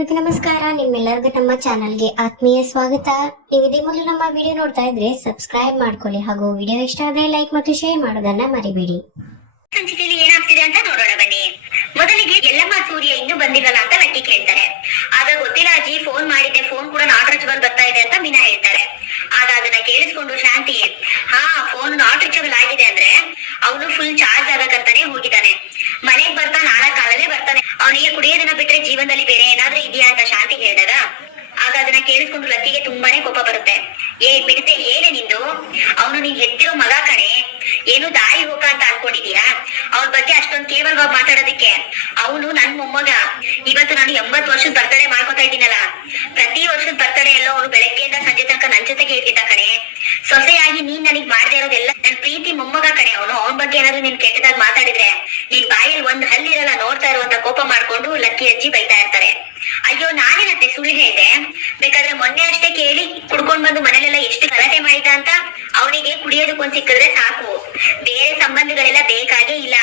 ಎಲ್ಲರಿಗೂ ನಮಸ್ಕಾರ. ನಿಮ್ಮೆಲ್ಲರಿಗೂ ನಮ್ಮ ಚಾನಲ್ಗೆ ಆತ್ಮೀಯ ಸ್ವಾಗತ. ನೀವು ಇದೇ ಮೊದಲು ನಮ್ಮ ವಿಡಿಯೋ ನೋಡ್ತಾ ಇದ್ರೆ ಸಬ್ಸ್ಕ್ರೈಬ್ ಮಾಡ್ಕೊಳ್ಳಿ ಹಾಗೂ ವಿಡಿಯೋ ಇಷ್ಟ ಆದ್ರೆ ಲೈಕ್ ಮತ್ತು ಶೇರ್ ಮಾಡೋದನ್ನ ಮರಿಬೇಡಿ. ಏನಾಗ್ತಿದೆ ಅಂತ ನೋಡೋಣ ಬನ್ನಿ. ಮೊದಲಿಗೆ ಎಲ್ಲಮ್ಮ ಸೂರ್ಯ ಇನ್ನೂ ಬಂದಿರಲ್ಲ ಅಂತ ಲಕ್ಕಿ ಕೇಳ್ತಾರೆ. ಆಗ ಗೊತ್ತಿಲ್ಲ, ಅಜ್ಜಿ ಫೋನ್ ಮಾಡಿದ್ದೆ ಫೋನ್ ಕೂಡ ನಾಟ್ ರಿಚಬಲ್ ಬರ್ತಾ ಇದೆ ಅಂತ ಮೀನಾ ಹೇಳ್ತಾರೆ. ಆಗ ಅದನ್ನ ಕೇಳಿಸ್ಕೊಂಡು ಶಾಂತಿ, ಹಾ ಫೋನ್ ನಾಟ್ ರಿಚಬಲ್ ಆಗಿದೆ ಅಂದ್ರೆ ಅವನು ಫುಲ್ ಚಾರ್ಜ್ ಆಗಕ್ಕಂತಾನೆ ಹೋಗಿದ್ದಾನೆ ಮನೆಗ್ ಬರ್ತಾ ನಾಳ ಕಾಲಲ್ಲೇ ಬರ್ತಾನೆ ಅವನಿಗೆ ಕುಡಿಯೋದನ್ನ ಬಿಟ್ರೆ ಜೀವನದಲ್ಲಿ ಬೇರೆ ಏನಾದ್ರೂ ಇದೆಯಾ ಅಂತ ಶಾಂತಿ ಹೇಳಿದಾಗ ಆಗ ಅದನ್ನ ಕೇಳಿಸ್ಕೊಂಡು ಲತ್ತಿಗೆ ತುಂಬಾನೇ ಕೋಪ ಬರುತ್ತೆ. ಏ ಬಿಡತೆ ಏನೇ ನಿಂದು? ಅವನು ನೀನ್ ಹೆತ್ತಿರೋ ಮಗ ಕಣೆ. ಏನು ದಾರಿ ಹೋಗ ಅಂತ ಅನ್ಕೊಂಡಿದೀಯಾ ಅವ್ರ ಬಗ್ಗೆ ಅಷ್ಟೊಂದ್ ಕೇವಲವಾಗಿ ಮಾತಾಡೋದಕ್ಕೆ. ಅವನು ನನ್ ಮೊಮ್ಮಗ. ಇವತ್ತು ನಾನು ಎಂಬತ್ ವರ್ಷದ ಬರ್ತಡೇ ಮಾಡ್ಕೊತಾ ಇದ್ದೀನಲ್ಲ. ಪ್ರತಿ ವರ್ಷದ ಬರ್ತಡೆ ಎಲ್ಲೋ ಅವನು ಬೆಳಗ್ಗೆಯಿಂದ ಸಂಜೆ ತನಕ ನನ್ ಜೊತೆಗೆ ಇರ್ತಿದ್ದ ಕಣೆ. ಸೊಸೆಯಾಗಿ ನೀನ್ ನನಗ್ ಮಾಡದೇ ಇರೋದೆಲ್ಲ ನನ್ ಪ್ರೀತಿ ಮೊಮ್ಮಗ ಕಣೆ ಅವನು. ಅವನ ಬಗ್ಗೆ ಏನಾದ್ರು ನೀನ್ ಕೆಟ್ಟದಾಗ ಮಾತಾಡಿದ್ರೆ ನಿನ್ ಬಾಯಲ್ಲಿ ಒಂದ್ ಹಲ್ಲಿರಲ್ಲ ನೋಡ್ತಾ ಇರುವಂತ ಕೋಪ ಮಾಡ್ಕೊಂಡು ಲಕ್ಕಿ ಅಜ್ಜಿ ಬೈತಾ ಇರ್ತಾರೆ. ಅಯ್ಯೋ ನಾನೇನತ್ತೆ ಸುಳ್ಳು ಇದೆ ಬೇಕಾದ್ರೆ ಮೊನ್ನೆ ಅಷ್ಟೇ ಕೇಳಿ ಕುಡ್ಕೊಂಡ್ ಬಂದು ಮನೇಲೆಲ್ಲ ಎಷ್ಟು ಗಲಾಟೆ ಮಾಡಿದ ಅಂತ ಅವನಿಗೆ ಕುಡಿಯೋದಕ್ಕೊಂದ್ ಸಿಕ್ಕಿದ್ರೆ ಸಾಕು. ಬೇರೆ ಸಂಬಂಧಗಳೆಲ್ಲ ಬೇಕಾಗೇ ಇಲ್ಲ.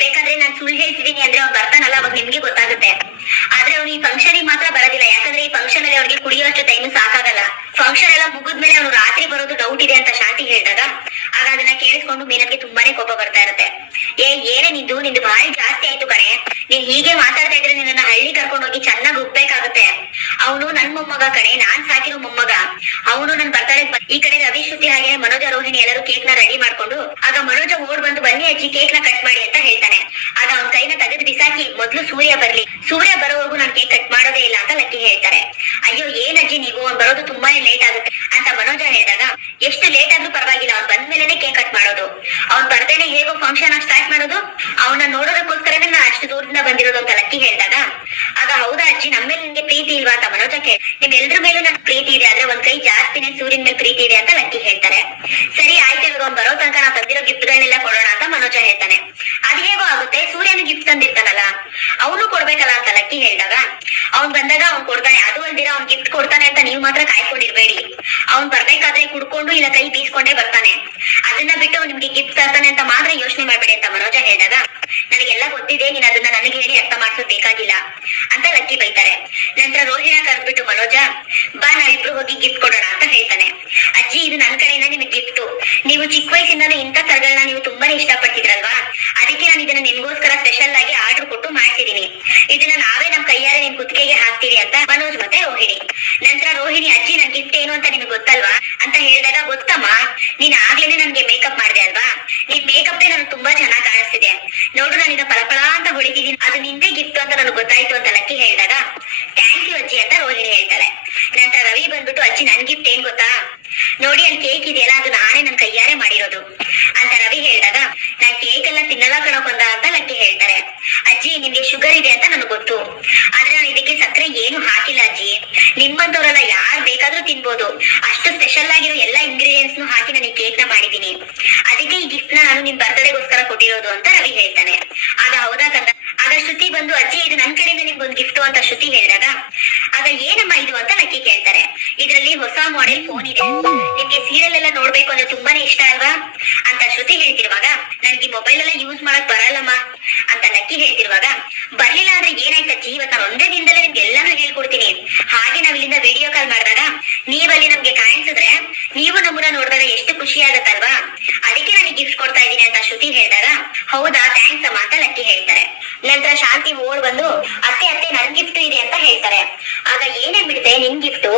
ಬೇಕಾದ್ರೆ ನಾನ್ ಸುಳ್ಳು ಹೇಳ್ತಿದ್ದೀನಿ ಅಂದ್ರೆ ಅವ್ನ್ ಬರ್ತಾನಲ್ಲ, ಅವಾಗ ನಿಮ್ಗೆ ಗೊತ್ತಾಗುತ್ತೆ. ಆದ್ರೆ ಅವ್ನು ಈ ಫಂಕ್ಷನ್ ಮಾತ್ರ ಬರೋದಿಲ್ಲ. ಯಾಕಂದ್ರೆ ಈ ಫಂಕ್ಷನ್ ಅಲ್ಲಿ ಅವ್ರಿಗೆ ಕುಡಿಯೋಷ್ಟು ಟೈಮ್ ಸಾಕಾಗಲ್ಲ. ಫಂಕ್ಷನ್ ಎಲ್ಲ ಮುಗಿದ್ಮೇಲೆ ಅವ್ನು ರಾತ್ರಿ ಬರೋದು ಡೌಟ್ ಇದೆ ಅಂತ ಶಾಂತಿ ಹೇಳಿದಾಗ, ಆಗ ಅದನ್ನ ಕೇಳಿಸ್ಕೊಂಡು ಮೀನನ್ಗೆ ತುಂಬಾನೇ ಕೋಪ ಬರ್ತಾ ಇರುತ್ತೆ. ಏ ಏನೇ ನಿಂದು ಬಾಯಿ ಜಾಸ್ತಿ ಆಯ್ತು ಕಣೆ. ನೀನ್ ಹೀಗೆ ಮಾತಾಡ್ತಾ ಇದ್ರೆ ನಿನ್ನ ಹಳ್ಳಿ ಕರ್ಕೊಂಡು ಹೋಗಿ ಚೆನ್ನಾಗಿ ಉಗ್ಬೇಕಾಗುತ್ತೆ ಅವನು ನನ್ ಮೊಮ್ಮಗ ಕಣೆ, ನಾನ್ ಸಾಕಿರೋ ಮೊಮ್ಮಗ. ಅವನು ನನ್ ಬರ್ತಾರೆ ಈ ಕಡೆ ರವಿ ಶ್ರುತಿ ಹಾಗೆ ಮನೋಜ ರೋಹಿಣಿ ಎಲ್ಲರೂ ಕೇಕ್ನ ರೆಡಿ ಮಾಡ್ಕೊಂಡು, ಆಗ ಮನೋಜ ಓಡ್ ಬಂದು ಬನ್ನಿ ಹಚ್ಚಿ ಕೇಕ್ನ ಕಟ್ ಮಾಡಿ ಅಂತ ಹೇಳ್ತಾನೆ. ಆಗ ಅವ್ನ ತೆಗೆದು ಮೊದ್ಲು ಸೂರ್ಯ ಬರ್ಲಿ. ಸೂರ್ಯ ಬರೋವರೆಗೂ ನಾನು ಕೇಕ್ ಕಟ್ ಮಾಡೋದೇ ಇಲ್ಲ ಅಂತ ಲಕ್ಕಿ ಹೇಳ್ತಾರೆ. ಅಯ್ಯೋ, ಏನ್ ಅಜ್ಜಿ ನೀವು? ಅವ್ನು ಬರೋದು ತುಂಬಾನೇ ಲೇಟ್ ಆಗುತ್ತೆ ಅಂತ ಮನೋಜ ಹೇಳಿದಾಗ, ಎಷ್ಟು ಲೇಟ್ ಆದ್ರೂ ಪರವಾಗಿಲ್ಲ, ಅವ್ನು ಬಂದ ಮೇಲೆ ಕೇಕ್ ಕಟ್ ಮಾಡೋದು. ಅವ್ನ್ ಬರ್ತೇನೆ ಹೇಗೋ ಫಂಕ್ಷನ್ ಸ್ಟಾರ್ಟ್ ಮಾಡೋದು. ಅವನ ನೋಡೋದಕ್ಕೋಸ್ಕರನೇ ನಾ ಅಷ್ಟು ದೂರದಿಂದ ಬಂದಿರೋದು ಅಂತ ಲಕ್ಕಿ ಹೇಳಿದಾಗ, ಆಗ ಹೌದಾ ಅಜ್ಜಿ ನಮ್ಮ ಮೇಲೆ ನಿಮ್ಗೆ ಪ್ರೀತಿ ಇಲ್ವಾ? ಅಂತ ಮನೋಜ ಕೇಳಿ, ನಿಮ್ ಎಲ್ರ ಮೇಲೂ ನನ್ ಪ್ರೀತಿ ಇದೆ, ಆದ್ರೆ ಒಂದ್ ಕೈ ಜಾಸ್ತಿನೇ ಸೂರ್ಯನ ಮೇಲೆ ಪ್ರೀತಿ ಇದೆ ಅಂತ ಲಕ್ಕಿ ಹೇಳ್ತಾರೆ. ಸರಿ, ಆಯ್ತು ಇವಾಗ ಅವ್ನು ಬರೋ ತನಕ ನಾವು ತಂದಿರೋ ಗಿಫ್ಟ್ಗಳನ್ನೆಲ್ಲ ಕೊಡೋಣ ಅಂತ ಮನೋಜ ಹೇಳ್ತಾನೆ. ಅದ್ ಹೇಗೋ ಆಗುತ್ತೆ ಸೂರ್ಯನ ಗಿಫ್ಟ್ ತಂದಿರ್ತಾನಲ್ಲ, ಅವನು ಕೊಡ್ಬೇಕಲ್ಲ ಅಂತ ಲಕ್ಕಿ ಹೇಳಿದಾಗ, ಅವ್ನ್ ಬಂದಾಗ ಅವ್ನ್ ಕೊಡ್ತಾನೆ, ಅದು ಅಲ್ದಿರ ಅವ್ನ್ ಗಿಫ್ಟ್ ಕೊಡ್ತಾನೆ ಅಂತ ನೀವು ಮಾತ್ರ ಕಾಯ್ಕೊಂಡಿರ್ಬೇಡಿ. ಅವ್ನ್ ಬರ್ಬೇಕಾದ್ರೆ ಕುಡ್ಕೊಂಡು ಇಲ್ಲ ಕೈ ಬೀಸ್ಕೊಂಡೇ ಬರ್ತಾನೆ. ಅದನ್ನ ಬಿಟ್ಟು ಅವ್ನ್ ನಿಮ್ಗೆ ಗಿಫ್ಟ್ ತರ್ತಾನೆ ಅಂತ ಮಾತ್ರ ಯೋಚನೆ ಮಾಡ್ಬೇಡಿ ಅಂತ ಮನೋಜ ಹೇಳಿದಾಗ, ನನಗೆಲ್ಲ ಗೊತ್ತಿದೆ, ನೀನ್ ಅದನ್ನ ನನಗೆ ಹೇಳಿ ಅರ್ಥ ಮಾಡ್ಸೋದ್ ಬೇಕಾಗಿಲ್ಲ ಅಂತ ಲಕ್ಕಿ ಬೈತಾರೆ. ನಂತರ ರೋಹಿಣ ಕರೆದ್ಬಿಟ್ಟು ಮನೋಜ, ಬಾ ನಾವಿಬ್ರು ಹೋಗಿ ಗಿಫ್ಟ್ ಕೊಡೋಣ ಅಂತ ಹೇಳ್ತಾನೆ ಅಜ್ಜಿ ಇದು ನನ್ ಕಡೆಯಿಂದ ನಿಮಗೆ ಗಿಫ್ಟ್ ನೀವು ಚಿಕ್ಕ ವಯಸ್ಸಿಂದಲೂ ಇಂಥ ತರಗಳನ್ನ ನೀವು ತುಂಬಾನೇ ಇಷ್ಟಪಡ್ತಿದ್ರಲ್ವಾ ಅದಕ್ಕೆ ನಾನು ಇದನ್ನ ನಿಮ್ಗೋಸ್ಕರ ಸ್ಪೆಷಲ್ ಆಗಿ ಆರ್ಡರ್ ಕೊಟ್ಟು ಮಾಡ್ಸಿದೀನಿ ಇದನ್ನ ನಾವೇ ನಮ್ ಕೈಯಾರೆ ನಿಮ್ ಕುತ್ತಿಗೆಗೆ ಹಾಕ್ತೀರಿ ಅಂತ ಮನೋಜ್ ಮತ್ತೆ ರೋಹಿಣಿ ನಂತರ ರೋಹಿಣಿ ಅಜ್ಜಿ ನನ್ ಗಿಫ್ಟ್ ಏನು ಅಂತ ನಿಮ್ಗೆ ಗೊತ್ತಲ್ವಾ ಅಂತ ಹೇಳಿದಾಗ ಗೊತ್ತಮ್ಮ ನೀನ್ ಆಗ್ಲೇನೆ ನನ್ಗೆ ಮೇಕಪ್ ಮಾಡಿದೆ ಅಲ್ವಾ ನಿನ್ ಮೇಕಪ್ ನನಗೆ ತುಂಬಾ ಚೆನ್ನಾಗಿ ಕಾಣಿಸ್ತಿದೆ. ನೋಡು ನಾನೀಗ ಫಲಫಲ ಅಂತ ಹೊಳಿತಿದ್ದೀನಿ ಅದು ನಿಂದೇ ಗಿಫ್ಟ್ ಅಂತ ನನಗೆ ಗೊತ್ತಾಯ್ತು ಅಂತ ಲಕ್ಕಿ ಹೇಳಿದಾಗ ಥ್ಯಾಂಕ್ ಯು ಅಜ್ಜಿ ಅಂತ ರೋಹಿಣಿ ಹೇಳ್ತಾಳೆ. ನಂತರ ರವಿ ಬಂದ್ಬಿಟ್ಟು, ಅಜ್ಜಿ ನನ್ ಗಿಫ್ಟ್ ಏನ್ ಗೊತ್ತಾ? ನೋಡಿ ಅಲ್ಲಿ ಕೇಕ್ ಇದೆಯಲ್ಲ, ಅದು ನಾನೇ ನನ್ ಕೈಯಾರೆ ಮಾಡಿರೋದು ಅಂತ ರವಿ ಹೇಳಿದಾಗ ನಾನ್ ಕೇಕ್ ಎಲ್ಲ ತಿನ್ನಲ್ಲ ಕಣಕೊಂದ ಅಂತ ಲಕ್ಕಿ ಹೇಳ್ತಾರೆ ಅಜ್ಜಿ ನಿಮ್ಗೆ ಶುಗರ್ ಇದೆ ಅಂತ ನನಗೆ ಗೊತ್ತು ಆದ್ರೆ ನಾನು ಇದಕ್ಕೆ ಸಕ್ಕರೆ ಏನು ಹಾಕಿಲ್ಲ ಅಜ್ಜಿ ನಿಮ್ಮಂತವ್ರೆಲ್ಲ ಯಾರ್ ಬೇಕಾದ್ರೂ ತಿನ್ಬೋದು ಅಷ್ಟು ಸ್ಪೆಷಲ್ ಆಗಿರೋ ಎಲ್ಲಾ ಇಂಗ್ರೀಡಿಯೆಂಟ್ಸ್ ಹಾಕಿ ನಾನು ಈ ಕೇಕ್ನ ಮಾಡಿದೀನಿ ಅದಕ್ಕೆ ಈ ಗಿಫ್ಟ್ನ ನಾನು ನಿಮ್ ಬರ್ತ್ಡೇಗೋಸ್ಕರ ಕೊಟ್ಟಿರೋದು ಅಂತ ರವಿ ಹೇಳ್ತಾನೆ ಆಗ ಹೌದಾ ಕಂದ ಆಗ ಶ್ರುತಿ ಬಂದು ಅಜ್ಜಿ ಇದು ನನ್ ಕಡೆಯಿಂದ ನಿಮ್ಗೊಂದು ಗಿಫ್ಟ್ ಅಂತ ಶ್ರುತಿ ಹೇಳಿದಾಗ, ಆಗ ಏನಮ್ಮ ಇದು ಅಂತ ಲಕ್ಕಿ ಕೇಳ್ತಾರೆ. ಇದರಲ್ಲಿ ಹೊಸ ಮಾಡೆಲ್ ಫೋನ್ ಇದೆ. ನಿಮ್ಗೆ ಸೀರಿಯಲ್ ಎಲ್ಲ ನೋಡ್ಬೇಕು ಅಂದ್ರೆ ತುಂಬಾನೇ ಇಷ್ಟ ಅಲ್ವಾ? ಅಂತ ಶ್ರುತಿ ಹೇಳ್ತಿರುವಾಗ, ನನ್ಗೆ ಮೊಬೈಲ್ ಎಲ್ಲ ಯೂಸ್ ಮಾಡಕ್ ಬರಲ್ಲಮ್ಮ. ಅಂತ ಲಕ್ಕಿ ಹೇಳ್ತಿರುವಾಗ, ಬರ್ಲಿಲ್ಲ ಅಂದ್ರೆ ಏನಾಯ್ತ ಜೀವ ನಾನು ಒಂದೇ ದಿನದಲ್ಲೇ ನಿಮ್ಗೆ ಎಲ್ಲಾನು ಹೇಳ್ಕೊಡ್ತೀನಿ. ಹಾಗೆ ನಾವ್ ಇಲ್ಲಿಂದ ವಿಡಿಯೋ ಕಾಲ್ ಮಾಡಿದಾಗ, ನೀವಲ್ಲಿ ನಮ್ಗೆ ಕಾಣಿಸಿದ್ರೆ, ನೀವು ನಮ್ಮನ್ನ ನೋಡಿದಾಗ ಎಷ್ಟು ಖುಷಿ ಆಗತ್ತಲ್ವಾ? ಅದಕ್ಕೆ ನನಗೆ ಗಿಫ್ಟ್ ಕೊಡ್ತಾ ಇದ್ದೀನಿ ಅಂತ ಶ್ರುತಿ ಹೇಳಿದಾಗ, ಹೌದಾ? ಥ್ಯಾಂಕ್ಸ್ ಅಮ್ಮ. ಅಂತ ಲಕ್ಕಿ ಹೇಳ್ತಾರೆ ನಂತರ ಶಾಂತಿ ಓಡ್ ಬಂದು ಅತ್ತೆ ಅತ್ತೆ ನನ್ ಗಿಫ್ಟ್ ಇದೆ ಅಂತ ಹೇಳ್ತಾರೆ ಆಗ ಏನೇ ಬಿಡುತ್ತೆ ನಿನ್ ಗಿಫ್ಟ್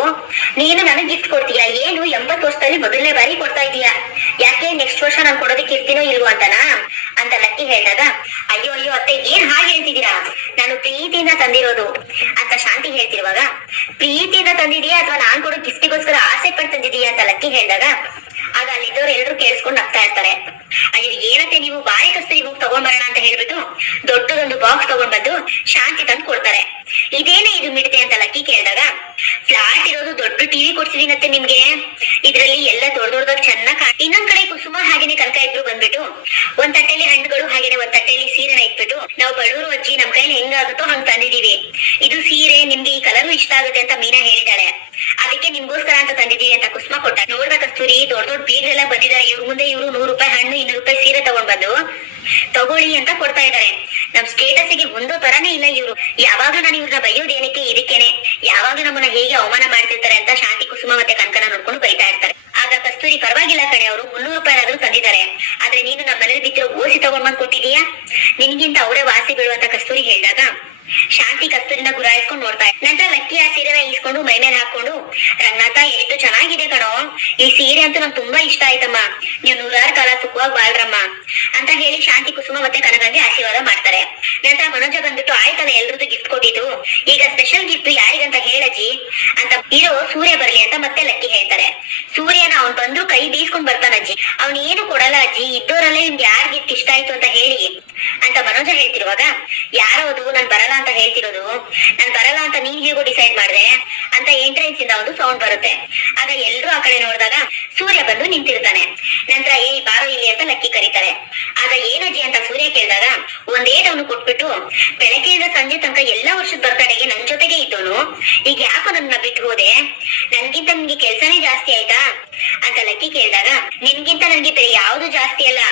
ನೀನು ನನಗ್ ಗಿಫ್ಟ್ ಕೊಡ್ತೀಯಾ ಏನು ಎಂಬತ್ತು ವರ್ಷದಲ್ಲಿ ಮೊದಲನೇ ಬಾರಿ ಕೊಡ್ತಾ ಇದೀಯಾ? ಯಾಕೆ ನೆಕ್ಸ್ಟ್ ವರ್ಷ ನಾನು ಕೊಡೋದಕ್ಕೆ ಇರ್ತೀನೋ ಇಲ್ವೋ ಅಂತನಾ? ಅಂತ ಲಕ್ಕಿ ಹೇಳ್ದಾಗ, ಅಯ್ಯೋ ಅಯ್ಯೋ, ಅತ್ತೆ, ಏನ್ ಹಾಗೆ ಹೇಳ್ತಿದ್ದೀರಾ? ನಾನು ಪ್ರೀತಿಯಿಂದ ತಂದಿರೋದು. ಅಂತ ಶಾಂತಿ ಹೇಳ್ತಿರುವಾಗ, ಪ್ರೀತಿಯಿಂದ ತಂದಿದೀಯಾ ಅಥವಾ ನಾನ್ ಕೊಡೋ ಗಿಫ್ಟಿಗೋಸ್ಕರ ಆಸೆ ಪಟ್ಟು ತಂದಿದೀಯಾ ಅಂತ ಲಕ್ಕಿ ಹೇಳ್ದಾಗ, ಆಗ ಅಲ್ಲಿದ್ದವ್ರು ಎಲ್ರು ಕೇಳಿಸ್ಕೊಂಡು ನಗ್ತಾ ಇರ್ತಾರೆ. ಅಯ್ಯೋ, ಏನತ್ತೆ ನೀವು? ಬಾಯಿ ಕಸ್ತರಿ ಹೋಗಿ ತಗೊಂಡ್ಬರೋಣ ಅಂತ ಹೇಳ್ಬಿಟ್ಟು ದೊಡ್ಡದೊಂದು ಬಾಕ್ಸ್ ತಗೊಂಡ್ ಬಂದು ಶಾಂತಿ ತಂದು ಕೊಡ್ತಾರೆ. ಇದೇನೇ ಇದು ಮಿಡತೆ? ಅಂತ ಲಕ್ಕಿ ಕೇಳಿದಾಗ ಫ್ಲಾಟ್ ಇರೋದು ದೊಡ್ಡ ಟಿವಿ ಕೊಡ್ಸಿದೀನತ್ತೆ ನಿಮ್ಗೆ. ಇದ್ರಲ್ಲಿ ಎಲ್ಲ ದೊಡ್ಡ ದೊಡ್ಡದಾಗ ಚೆನ್ನಾಗ್ ಕಾಣ್ ಇನ್ನೊಂದ್ ಕಡೆ ಕುಸುಮ ಹಾಗೇನೆ ಕನಕ ಇಬ್ರು ಬಂದ್ಬಿಟ್ಟು, ಒಂದ್ ತಟ್ಟೆಲಿ ಹಣ್ಣುಗಳು ಹಾಗೇನೆ ಒಂದ್ ತಟ್ಟೆಲಿ ಸೀರೆನ ಇಟ್ಬಿಟ್ಟು, ನಾವು ಬಡವರು ಅಜ್ಜಿ ನಮ್ ಕೈಲಿ ಹೆಂಗಾಗುತ್ತೋ ಹಂಗ್ ತಂದಿದೀವಿ. ಇದು ಸೀರೆ ನಿಮ್ಗೆ ಈ ಕಲರು ಇಷ್ಟ ಆಗುತ್ತೆ ಅಂತ ಮೀನಾ ಹೇಳಿದಾಳೆ. ಅದಕ್ಕೆ ನಿಮ್ಗೋಸ್ಕರ ಅಂತ ತಂದಿದೀವಿ ಅಂತ ಕುಸುಮ ಕೊಟ್ಟ. ನೋಡ್ದ ಕಸ್ತೂರಿ, ದೊಡ್ಡ ದೊಡ್ಡ ಬೀಗ್ರೆಲ್ಲ ಬಂದಿದ್ದಾರೆ ಇವ್ರ ಮುಂದೆ ಇವ್ರು ನೂರು ರೂಪಾಯಿ ಹಣ್ಣು, ಇನ್ನೂರು ರೂಪಾಯಿ ಸೀರೆ ತಗೊಂಡ್ ಬಂದು ತಗೊಳ್ಳಿ ಅಂತ ಕೊಡ್ತಾ ಇದ್ದಾರೆ ನಮ್ ಸ್ಟೇಟಸ್ಗೆ ಒಂದು ತರನೇ ಇಲ್ಲ ಇವ್ರು. ಯಾವಾಗ ನಾನು ಇವ್ರನ್ನ ಬೈಯೋದೇನಕ್ಕೆ ಇದಕ್ಕೇನೆ. ನಮ್ಮನ್ನ ಹೇಗೆ ಅವಮಾನ ಮಾಡ್ತಿರ್ತಾರೆ ಅಂತ ಶಾಂತಿ, ಕುಸುಮ ಮತ್ತೆ ಕಂಕನ ನೋಡ್ಕೊಂಡು ಬೈತಾ ಇರ್ತಾರೆ. ಆಗ ಕಸ್ತೂರಿ ಪರವಾಗಿಲ್ಲ ಕಣೆ ಅವರು. ಮುನ್ನೂರು ರೂಪಾಯಿ ಆದ್ರೂ ತಂದಿದ್ದಾರೆ. ಆದ್ರೆ ನೀನು ನಮ್ಮ ಮನೇಲಿ ಬಿದ್ದಿರೋ ಓಸಿ ತಗೊಂಡ್ ಬಂದ್ ಕೊಟ್ಟಿದೀಯಾ ನಿನ್ಗಿಂತ ಅವರೇ ವಾಸಿ ಬೀಳುವಂತ ಕಸ್ತೂರಿ ಹೇಳಿದಾಗ ಶಾಂತಿ ಕಸ್ತೂರಿನ ಗುರಾಯಿಸ್ಕೊಂಡು ನೋಡ್ತಾ. ನಂತರ ಲಕ್ಕಿ ಆ ಸೀರೆನ ಇಸ್ಕೊಂಡು ಮೈ ಮೇಲೆ ಹಾಕೊಂಡು ರಂಗನಾಥ, ಎಷ್ಟು ಚೆನ್ನಾಗಿದೆ ಕಣೋ. ಈ ಸೀರೆ ಅಂತೂ ನಂಗೆ ತುಂಬಾ ಇಷ್ಟ ಆಯ್ತಮ್ಮ. ನೀವು ನೂರಾರು ಕಾಲ ಸುಖವಾಗಿ ಬಾಳ್ರಮ್ಮ. ಅಂತ ಹೇಳಿ ಶಾಂತಿ ಕುಸುಮ ಮತ್ತೆ ಕನಗಂಗೆ ಆಶೀರ್ವಾದ ಮಾಡ್ತಾರೆ. ನಂತರ ಮನೋಜ ಬಂದ್ಬಿಟ್ಟು ಆಯ್ತಾನೆ ಎಲ್ರದ್ದು ಗಿಫ್ಟ್ ಕೊಟ್ಟಿದ್ದು. ಈಗ ಸ್ಪೆಷಲ್ ಗಿಫ್ಟ್ ಯಾರಿಗಂತ ಹೇಳಜಿ ಅಂತ ಇರೋ ಸೂರ್ಯ ಬರ್ಲಿ ಅಂತ ಮತ್ತೆ ಲಕ್ಕಿ ಹೇಳ್ತಾರೆ. ಸೂರ್ಯನ ಅವ್ನ್ ಬಂದ್ರು ಕೈ ಬೀಸ್ಕೊಂಡ್ ಬರ್ತಾನ ಅಜ್ಜಿ. ಅವ್ನ್ ಏನು ಕೊಡಲ್ಲ ಅಜ್ಜಿ. ಇದ್ದೋರಲ್ಲೇ ನಿಮ್ಗೆ ಯಾರ್ ಗಿಫ್ಟ್ ಇಷ್ಟ ಆಯ್ತು ಅಂತ ಹೇಳಿ. ಅಂತ ಮನೋಜ ಹೇಳ್ತಿರುವಾಗ, ಯಾರೋ ಅದು, ನಾನ್ ಬರಲ್ಲ ಅಂತ ಹೇಳ್ತಿರೋದು. ನಾನ್ ಬರಲ್ಲ ಅಂತ ನೀನ್ ಹೇಗೋ ಡಿಸೈಡ್ ಮಾಡಿದೆ? ಅಂತ ಎಂಟ್ರೆನ್ಸ್ ಇಂದ ಒಂದು ಸೌಂಡ್ ಬರುತ್ತೆ. ಆಗ ಎಲ್ರು ಆ ಕಡೆ ನೋಡಿದಾಗ ಸೂರ್ಯ ಬಂದು ನಿಂತಿರ್ತಾನೆ. ನಂತರ, ಏ, ಬಾರೋ ಇಲ್ಲಿ ಅಂತ ಲಕ್ಕಿ ಕರೀತಾರೆ. ಆಗ ಏನಜ್ಜಿ ಅಂತ ಸೂರ್ಯ ಕೇಳಿದಾಗ, ಒಂದೇ ಅವನು ಕೊಟ್ಬಿಟ್ಟು ಬೆಳಕೆಯಿಂದ ಸಂಜೆ ತನಕ ಎಲ್ಲಾ ವರ್ಷದ ಬರ್ತಡೆಗೆ ನನ್ ಜೊತೆಗೆ ಇದ್ದವನು ಈಗ ಯಾಕೋ ನನ್ನ ಬಿಟ್ಟು ಹೋದೆ? ನನ್ಗಿಂತ ನಿಮ್ಗೆ ಕೆಲ್ಸನೇ ಜಾಸ್ತಿ ಆಯ್ತಾ? ಅಂತ ಲಕ್ಕಿ ಕೇಳಿದಾಗ, ನಿನ್ಗಿಂತ ನನ್ಗೆ ಬೇರೆ ಯಾವ್ದು ಜಾಸ್ತಿ ಅಲ್ಲ?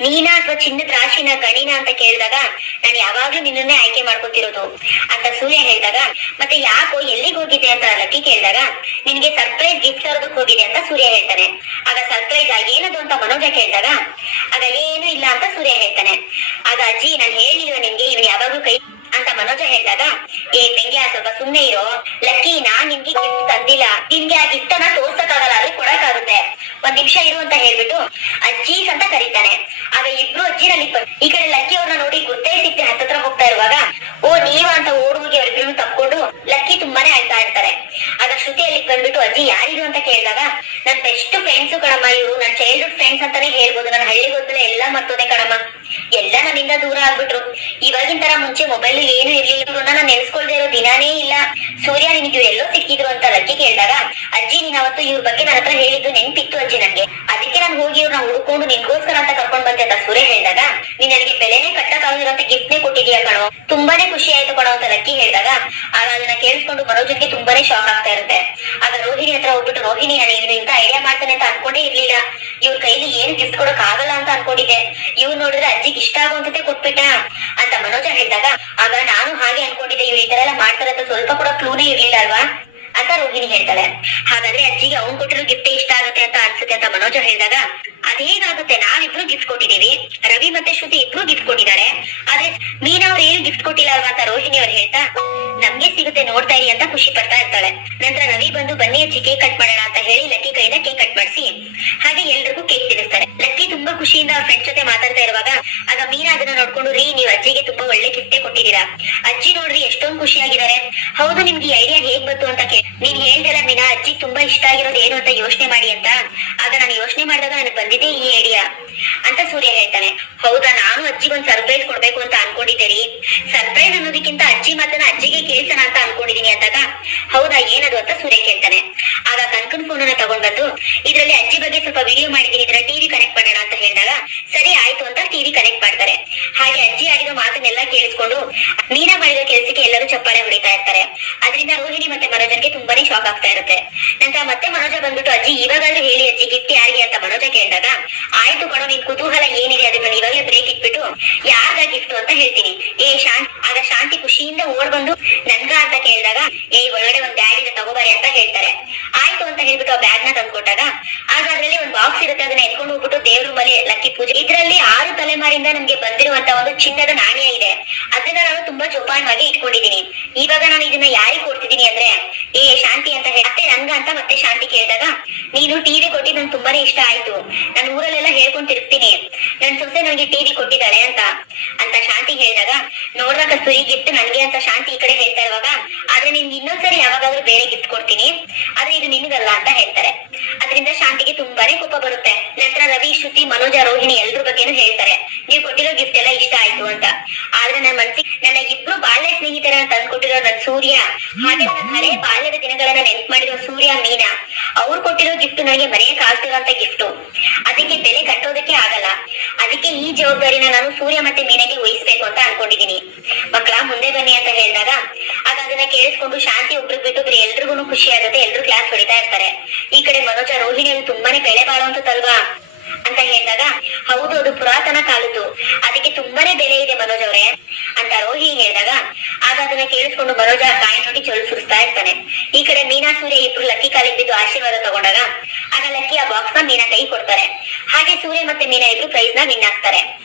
ನೀನಾ ಅಥವಾ ಚಿನ್ನದ ರಾಶಿನ ಗಣಿನ ಅಂತ ಕೇಳಿದಾಗ, ನಾನು ಯಾವಾಗ್ಲೂ ನಿನ್ನನ್ನೇ ಆಯ್ಕೆ ಮಾಡ್ಕೊತಿರೋದು. ಅಂತ ಸೂರ್ಯ ಹೇಳಿದಾಗ, ಮತ್ತೆ ಯಾಕೋ ಎಲ್ಲಿಗೆ ಹೋಗಿದೆ ಅಂತ ಲಕ್ಕಿ ಕೇಳಿದಾಗ, ನಿನ್ಗೆ ಸರ್ಪ್ರೈಸ್ ಗಿಫ್ಟ್ ತರೋದಕ್ಕೆ ಹೋಗಿದೆ ಅಂತ ಸೂರ್ಯ ಹೇಳ್ತಾನೆ. ಆಗ ಸರ್ಪ್ರೈಸ್ ಆಗಿ ಏನದು ಅಂತ ಮನೋಜ ಕೇಳಿದಾಗ ಆಗ ಏನು ಇಲ್ಲ ಅಂತ ಸೂರ್ಯ ಹೇಳ್ತಾನೆ. ಆಗ ಅಜ್ಜಿ, ನಾನು ಹೇಳಿಲ್ವ ನಿನ್ಗೆ, ಇವನು ಯಾವಾಗ್ಲೂ ಕೈ ಅಂತ ಮನೋಜ ಹೇಳಿದಾಗ, ಏ ತಂಗಿಯ ಸ್ವಲ್ಪ ಸುಮ್ನೆ ಇರೋ. ಲಕ್ಕಿ, ನಾನ್ ನಿಮ್ಗೆ ಗಿಫ್ಟ್ ತಂದಿಲ್ಲ. ನಿಮ್ಗೆ ಆ ಗಿಫ್ಟ್ ಅನ್ನ ತೋರ್ಸಕ್ಕಾಗಲ್ಲ ಆದ್ರೆ ಕೊಡಕ್ಕಾಗುತ್ತೆ. ಒಂದ್ ನಿಮಿಷ ಇರು ಅಂತ ಹೇಳ್ಬಿಟ್ಟು ಅಜ್ಜೀಸ್ ಅಂತ ಕರೀತಾನೆ. ಆಗ ಇಬ್ರು ಅಜ್ಜಿನಲ್ಲಿ ಈ ಕಡೆ ಲಕ್ಕಿ ಅವ್ರನ್ನ ನೋಡಿ ಗುರ್ತೇ ಸಿಕ್ತಿ ಹತ್ತತ್ರ ಹೋಗ್ತಾ ಇರುವಾಗ, ಓ, ನೀವ ಅಂತ ಓಡುವಿಗೆ ಅವ್ರಿಬ್ರು ತಕ್ಕೊಂಡು ಲಕ್ಕಿ ತುಂಬಾನೇ ಆಯ್ತಾ ಇರ್ತಾರೆ. ಆಗ ಶ್ರುತಿಯಲ್ಲಿ ಬಂದ್ಬಿಟ್ಟು, ಅಜ್ಜಿ ಯಾರಿದು ಅಂತ ಕೇಳಿದಾಗ, ನನ್ ಬೆಸ್ಟ್ ಫ್ರೆಂಡ್ಸ್ ಕಣಮ್ಮ ಇವ್ರು. ನನ್ ಚೈಲ್ಡ್ಹುಡ್ ಫ್ರೆಂಡ್ಸ್ ಅಂತಾನೆ ಹೇಳ್ಬೋದು. ನನ್ನ ಹಳ್ಳಿ ಗೊತ್ತಲ್ಲ ಎಲ್ಲಾ ಮತ್ತೊಂದೇ ಕಣಮ್ಮ. ನನ್ನಿಂದ ದೂರ ಆಗ್ಬಿಟ್ರು. ಇವಾಗಿನ ತರ ಮುಂಚೆ ಮೊಬೈಲ್ ಏನು ಇರ್ಲಿಲ್ಲ. ನಾನು ನೆನ್ಸ್ಕೊಳ್ದೇ ಇರೋ ದಿನಾನೇ ಇಲ್ಲ. ಸೂರ್ಯ ನಿನಗೆ ಎಲ್ಲೋ ಸಿಕ್ಕಿದ್ರು ಅಂತ ಲಕ್ಕಿ ಕೇಳಿದಾಗ, ಅಜ್ಜಿ, ನೀನ್ ಅವತ್ತು ಇವ್ರ ಬಗ್ಗೆ ನನ್ನ ಹತ್ರ ಹೇಳಿದ್ದು ನೆನ್ಪಿತ್ತು ಅಜ್ಜಿ ನನಗೆ ಅದಕ್ಕೆ ನಾನು ಹೋಗಿ ಇವ್ರನ್ನ ಹುಡುಕೊಂಡು ನಿನ್ಗೋಸ್ಕರ ಅಂತ ಕರ್ಕೊಂಡ್ ಬಂದೆ ಅಂತ ಸೂರ್ಯ ಹೇಳಿದಾಗ, ನೀನ್ ನನಗೆ ಬೆಲೆನೆ ಕಟ್ಟಕ್ಕಾಗಿರೋಂತ ಗಿಫ್ಟ್ ನೇ ಕೊಟ್ಟಿದ್ಯಾ ಕಣೋ? ತುಂಬಾನೇ ಖುಷಿ ಆಯ್ತು ಕಣೋ, ಅಂತ ಲಕ್ಕಿ ಹೇಳಿದಾಗ, ಆಗ ಅದನ್ನ ಕೇಳಿಸ್ಕೊಂಡು ಮನೋಜನ್ಗೆ ತುಂಬಾನೇ ಶಾಕ್ ಆಗ್ತಾ ಇರುತ್ತೆ. ಆಗ ರೋಹಿಣಿ ಹತ್ರ ಹೋಗ್ಬಿಟ್ಟು, ರೋಹಿಣಿ, ನಾನು ಇವನು ಇಂತ ಐಡಿಯಾ ಮಾಡ್ತಾನೆ ಅಂತ ಅನ್ಕೊಂಡೇ ಇರ್ಲಿಲ್ಲ. ಇವ್ರ ಕೈಲಿ ಏನ್ ಗಿಫ್ಟ್ ಕೊಡಕ್ ಆಗಲ್ಲ ಅಂತ ಅನ್ಕೊಂಡಿದ್ದೆ. ಇವ್ ನೋಡಿದ್ರೆ ಅಜ್ಜಿಗೆ ಇಷ್ಟ ಆಗುವಂತದ್ದೇ ಕೊಟ್ಬಿಟ್ಟ ಅಂತ ಮನೋಜ ಹೇಳಿದಾಗ, ಆಗ ನಾನು ಹಾಗೆ ಅನ್ಕೊಂಡಿದ್ದೆ. ಇವ್ರು ಈ ತರ ಎಲ್ಲ ಮಾಡ್ತಾರಂತ ಅಂತ ಕೂಡ ಕ್ಲೂನೇ ಇರ್ಲಿಲ್ಲ ಅಲ್ವಾ? ಅಂತ ರೋಹಿಣಿ ಹೇಳ್ತಾಳೆ. ಹಾಗಾದ್ರೆ ಅಜ್ಜಿಗೆ ಅವ್ನ್ ಕೊಟ್ಟಿರೋ ಗಿಫ್ಟ್ ಇಷ್ಟ ಆಗುತ್ತೆ ಅಂತ ಅನ್ಸುತ್ತೆ ಅಂತ ಮನೋಜ ಹೇಳಿದಾಗ ಅದೇಗಾಗುತ್ತೆ ನಾವಿಬ್ರು ಗಿಫ್ಟ್ ಕೊಟ್ಟಿದೀವಿ. ರವಿ ಮತ್ತೆ ಶ್ರುತಿ ಇಬ್ರು ಗಿಫ್ಟ್ ಕೊಟ್ಟಿದ್ದಾರೆ. ಆದ್ರೆ ಮೀನಾ ಅವ್ರು ಏನು ಗಿಫ್ಟ್ ಕೊಟ್ಟಿಲ್ಲ ಅಲ್ವಾ ಅಂತ ರೋಹಿಣಿ ಅವ್ರು ಹೇಳ್ತಾ, ನಮ್ಗೆ ಸಿಗುತ್ತೆ, ನೋಡ್ತಾ ಇರಿ ಅಂತ ಖುಷಿ ಪಡ್ತಾ ಇರ್ತಾಳೆ. ನಂತರ ರವಿ ಬಂದು, ಬನ್ನಿ ಅಜ್ಜಿ ಕೇಕ್ ಕಟ್ ಮಾಡೋಣ ಅಂತ ಹೇಳಿ ಲಕ್ಕಿ ಕೈನ ಕೇಕ್ ಕಟ್ ಮಾಡಿಸಿ. ಹಾಗೆ ಎಲ್ರಿಗೂ ಕೇಕ್ ತಿನ್ನಿಸ್ತಾರೆ. ಲಕ್ಕಿ ತುಂಬಾ ಖುಷಿಯಿಂದ ಅವ್ರ ಫ್ರೆಂಡ್ಸ್ ಜೊತೆ ಮಾತಾಡ್ತಾ ಇರುವಾಗ ರೀ ನೀವ್ ಅಜ್ಜಿಗೆ ತುಂಬಾ ಒಳ್ಳೆ ಗಿಫ್ಟೇ ಕೊಟ್ಟಿದ್ದೀರಾ. ಅಜ್ಜಿ ನೋಡ್ರಿ ಎಷ್ಟೊಂದು ಖುಷಿಯಾಗಿದ್ದಾರೆ. ಹೌದು, ನಿಮ್ಗೆ ಈ ಐಡಿಯಾ ಹೇಗ್ ಬಂತು ಅಂತ ಕೇಳಿ. ನೀನ್ ಹೇಳ್ದಲ್ಲ ಮೀನಾ, ಅಜ್ಜಿ ತುಂಬಾ ಇಷ್ಟ ಆಗಿರೋದು ಏನು ಅಂತ ಯೋಚನೆ ಮಾಡಿ ಅಂತ. ಆಗ ನಾನು ಯೋಚನೆ ಮಾಡಿದಾಗ ನನಗೆ ಬಂದಿದೆ ಈ ಐಡಿಯಾ ಅಂತ ಸೂರ್ಯ ಹೇಳ್ತಾನೆ. ಹೌದಾ, ನಾನು ಅಜ್ಜಿಗೊಂದ್ ಸರ್ಪ್ರೈಸ್ ಕೊಡ್ಬೇಕು ಅಂತ ಅನ್ಕೊಂಡಿದ್ದೆ ರೀ. ಸರ್ಪ್ರೈಸ್ ಅನ್ನೋದಕ್ಕಿಂತ ಅಜ್ಜಿ ಮಾತನ್ನ ಅಜ್ಜಿಗೆ ಕೇಳ್ಸೋಣ ಅಂತ ಅನ್ಕೊಂಡಿದೀನಿ ಅಂದಾಗ, ಹೌದಾ, ಏನದು ಅಂತ ಸೂರ್ಯ ಕೇಳ್ತಾನೆ. ಆಗ ಕನ್ಕನ್ ಫೋನ್ ಅನ್ನ ತಗೊಂಡ್ ಇದ್ರಲ್ಲಿ ಅಜ್ಜಿ ಬಗ್ಗೆ ಸ್ವಲ್ಪ ವಿಡಿಯೋ ಮಾಡಿದೀನಿ ಇದ್ರ ಟಿವಿ ಕನೆಕ್ಟ್ ಮಾಡೋಣ ಅಂತ ಹೇಳಿದಾಗ, ಸರಿ, ಆಯ್ತು ಅಂತ ಟಿವಿ ಕನೆಕ್ಟ್ ಮಾಡ್ತಾರೆ. ಹಾಗೆ ಅಜ್ಜಿ ಆಡಿದ ಮಾತನ್ನೆಲ್ಲ ಕೇಳಿಸ್ಕೊಂಡು ಮೀನಾ ಮಾಡಿದ ಕೆಲಸಕ್ಕೆ ಎಲ್ಲರೂ ಚಪ್ಪಾಳೆ ಹೊಡಿತಾ ಇರ್ತಾರೆ. ಅದರಿಂದ ರೋಹಿಣಿ ಮತ್ತೆ ಮನೋಜನ್ಗೆ ತುಂಬಾನೇ ಶಾಕ್ ಆಗ್ತಾ ಇರುತ್ತೆ. ನಂತರ ಮತ್ತೆ ಮನೋಜ ಬಂದ್ಬಿಟ್ಟು, ಅಜ್ಜಿ, ಇವಾಗಾದ್ರೂ ಹೇಳಿ ಅಜ್ಜಿ ಗಿಫ್ಟ್ ಯಾರಿಗೆ ಅಂತ ಮನೋಜ ಕೇಳಿದಾಗ, ಆಯ್ತು ಕಣೋ, ನಿನ್ ಕುತೂಹಲ ಏನಿದೆ ಅದನ್ನ ನಾನು ಇವಾಗಲೇ ಬ್ರೇಕ್ ಇಟ್ಬಿಟ್ಟು ಯಾರ್ದ ಗಿಫ್ಟ್ ಅಂತ ಹೇಳ್ತೀನಿ. ಏ, ಶಾಂತಿ, ಆಗ ಶಾಂತಿ ಖುಷಿಯಿಂದ ಓಡ್ ಬಂದು ನನ್ಗ ಅಂತ ಕೇಳಿದಾಗ, ಏ, ಒಳಗಡೆ ಒಂದ್ ಬ್ಯಾಗ್ ತಗೋಬಾರಿ ಅಂತ ಹೇಳ್ತಾರೆ. ಆಯ್ತು ಅಂತ ಹೇಳ್ಬಿಟ್ಟು ಆ ಬ್ಯಾಗ್ನ ತಂದ್ಕೊಟ್ಟಾಗ, ಆಗ ಅದ್ರಲ್ಲಿ ಒಂದ್ ಬಾಕ್ಸ್ ಇರುತ್ತೆ, ಅದನ್ನ ಎತ್ಕೊಂಡು ಹೋಗ್ಬಿಟ್ಟು ದೇವ್ರ ಮನೆ, ಲಕ್ಕಿ ಪೂಜೆ, ಇದ್ರಲ್ಲಿ ಆರು ತಲೆಮಾರಿಂದ ನಮ್ಗೆ ಬಂದಿರುವಂತ ಒಂದು ಚಿನ್ನದ ನಾಣ್ಯ ಇದೆ. ಅದನ್ನ ನಾನು ತುಂಬಾ ಜೋಪಾನವಾಗಿ ಇಟ್ಕೊಂಡಿದ್ದೀನಿ. ಇವಾಗ ನಾನು ಇದನ್ನ ಯಾರಿಗೆ ಕೊಡ್ತಿದ್ದೀನಿ ಅಂದ್ರೆ ಏ, ಶಾಂತಿ ಅಂತ ಹೇಳಿ. ಮತ್ತೆ ರಂಗ ಅಂತ ಮತ್ತೆ ಶಾಂತಿ ಕೇಳಿದಾಗ, ನೀನು ಟಿವಿ ಕೊಟ್ಟಿದ್ ನನ್ ತುಂಬಾನೇ ಇಷ್ಟ ಆಯ್ತು. ನಾನು ಊರಲ್ಲೆಲ್ಲ ಹೇಳ್ಕೊಂಡ್ ತಿರುಗ್ತೀನಿ. ನನ್ ಸೊಸೆ ನನಗೆ ಟಿವಿ ಕೊಟ್ಟಿದ್ದಾಳೆ ಅಂತ. ಅಂತ ಶಾಂತಿ ಹೇಳಿದಾಗ ನೋಡ್ದಾಗ ಸುರಿ ಗಿಫ್ಟ್ ನನ್ಗೆ ಅಂತ ಶಾಂತಿ ಈ ಕಡೆ ಹೇಳ್ತಾ ಇರುವಾಗ, ಆದ್ರೆ ನಿನ್ಗೆ ಇನ್ನೊಂದ್ಸರಿ ಯಾವಾಗಾದ್ರೂ ಬೇರೆ ಗಿಫ್ಟ್ ಕೊಡ್ತೀನಿ. ಆದ್ರೆ ಇದು ನಿನಗಲ್ಲ ಅಂತ ಹೇಳ್ತಾರೆ. ಅದರಿಂದ ಶಾಂತಿಗೆ ತುಂಬಾನೇ ಕೋಪ ಬರುತ್ತೆ. ನಂತರ ರವಿ, ಶ್ರುತಿ, ಮನೋಜ, ರೋಹಿಣಿ ಎಲ್ರ ಬಗ್ಗೆನೂ ಹೇಳ್ತಾರೆ. ನೀವು ಕೊಟ್ಟಿರೋ ಗಿಫ್ಟ್ ಎಲ್ಲ ಇಷ್ಟ ಆಯ್ತು ಅಂತ. ಆದ್ರೆ ನನ್ನ ಮನ್ಸಿಗೆ, ನನ್ನ ಇಬ್ರು ಬಾಲ್ಯ ಸ್ನೇಹಿತರನ್ನ ತಂದ್ಕೊಟ್ಟಿರೋ ನನ್ನ ಸೂರ್ಯ, ಹಾಗೆ ನನ್ನ ಹಳೆ ಬಾಲ್ಯದ ದಿನಗಳನ್ನ ನೆನ್ಪು ಮಾಡಿರೋ ಸೂರ್ಯ ಮೀನಾ. ಅವ್ರು ಕೊಟ್ಟಿರೋ ಗಿಫ್ಟ್ ನನಗೆ ಮರೆಯಕ್ ಆಗ್ತಿರೋಂತ ಗಿಫ್ಟ್ ಅದಕ್ಕೆ ಬೆಲೆ ಕಟ್ಟೋದಕ್ಕೆ ಆಗಲ್ಲ. ಅದಕ್ಕೆ ಈ ಜವಾಬ್ದಾರಿನ ನಾನು ಸೂರ್ಯ ಮತ್ತೆ ಮೀನಾಗೆ ವಹಿಸ್ಬೇಕು ಅಂತ ಅನ್ಕೊಂಡಿದೀನಿ. ಮಕ್ಕಳ, ಮುಂದೆ ಬನ್ನಿ ಅಂತ ಹೇಳಿದಾಗ ಆಗ ಅದನ್ನ ಕೇಳಿಸ್ಕೊಂಡು ಶಾಂತಿ ಒಬ್ರು ಬಿಟ್ಟು ಎಲ್ರಿಗೂ ಖುಷಿ ಆಗುತ್ತೆ, ಎಲ್ರು ಕ್ಲಾಸ್ ಹೊಡಿತಾ ಇರ್ತಾರೆ. ಈ ಕಡೆ ಮನೋಜ ರೋಹಿಣಿ ತುಂಬಾನೇ ಬೆಳೆ ಬಾಳುವಂತದಲ್ವಾ ಅಂತ ಹೇಳಿದಾಗ, ಹೌದು, ಅದು ಪುರಾತನ ಕಾಲದ್ದು. ಅದಕ್ಕೆ ತುಂಬಾನೇ ಬೆಲೆ ಇದೆ ಮನೋಜ್ ಅವರೇ, ಅಂತ ರೋಹಿ ಹೇಳಿದಾಗ, ಆಗ ಅದನ್ನ ಕೇಳಿಸ್ಕೊಂಡು ಮನೋಜ ಕಾಯಿ ನೋಡಿ ಚೊಳು ಸುರಿಸ್ತಾ ಇರ್ತಾನೆ. ಈ ಕಡೆ ಮೀನಾ ಸೂರ್ಯ ಇಬ್ರು ಲಕ್ಕಿ ಕಾಲಿಗೆ ಬಿದ್ದು ಆಶೀರ್ವಾದ ತಗೊಂಡಾಗ, ಆಗ ಲಕ್ಕಿ ಆ ಬಾಕ್ಸ್ನ ಮೀನಾ ಕೈ ಕೊಡ್ತಾರೆ. ಹಾಗೆ ಸೂರ್ಯ ಮತ್ತೆ ಮೀನಾ ಇಬ್ರು ಪ್ರೈಸ್ನ ವಿನ್ ಆಗ್ತಾರೆ.